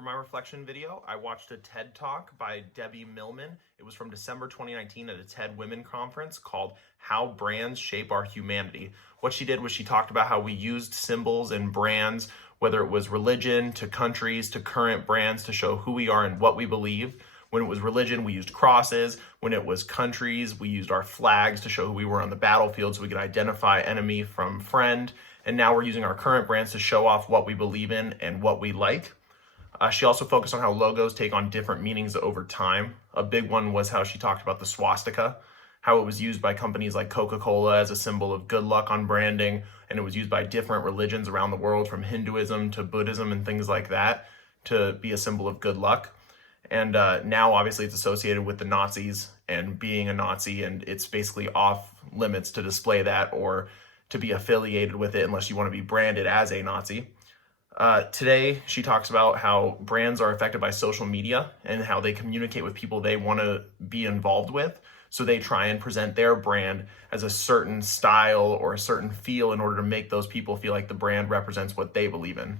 For my reflection video, I watched a TED Talk by Debbie Millman. It was from December 2019 at a TED Women Conference called How Brands Shape Our Humanity. What she did was she talked about how we used symbols and brands, whether it was religion to countries to current brands, to show who we are and what we believe. When it was religion, we used crosses. When it was countries, we used our flags to show who we were on the battlefield so we could identify enemy from friend. And now we're using our current brands to show off what we believe in and what we like. She also focused on how logos take on different meanings over time. A big one was how she talked about the swastika, how it was used by companies like Coca-Cola as a symbol of good luck on branding, and it was used by different religions around the world, from Hinduism to Buddhism and things like that, to be a symbol of good luck. And now, obviously, it's associated with the Nazis and being a Nazi, and it's basically off limits to display that or to be affiliated with it unless you want to be branded as a Nazi. Today, she talks about how brands are affected by social media and how they communicate with people they want to be involved with. So they try and present their brand as a certain style or a certain feel in order to make those people feel like the brand represents what they believe in.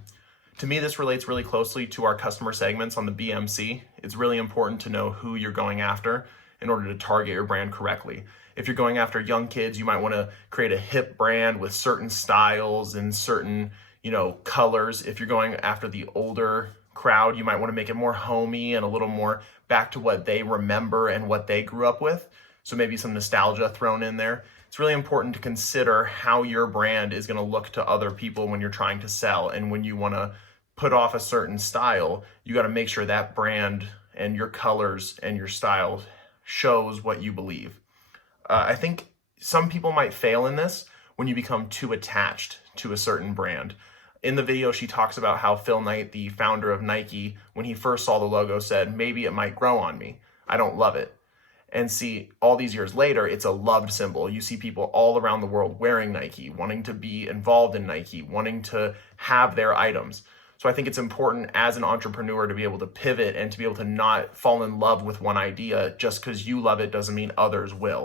To me, this relates really closely to our customer segments on the BMC. It's really important to know who you're going after in order to target your brand correctly. If you're going after young kids, you might want to create a hip brand with certain styles and certain colors. If you're going after the older crowd, you might want to make it more homey and a little more back to what they remember and what they grew up with. So maybe some nostalgia thrown in there. It's really important to consider how your brand is going to look to other people when you're trying to sell. And when you want to put off a certain style, you got to make sure that brand and your colors and your style shows what you believe. I think some people might fail in this when you become too attached to a certain brand. In the video, she talks about how Phil Knight, the founder of Nike, when he first saw the logo, said, maybe it might grow on me. I don't love it. And see, all these years later, it's a loved symbol. You see people all around the world wearing Nike, wanting to be involved in Nike, wanting to have their items. So I think it's important as an entrepreneur to be able to pivot and to be able to not fall in love with one idea. Just because you love it doesn't mean others will.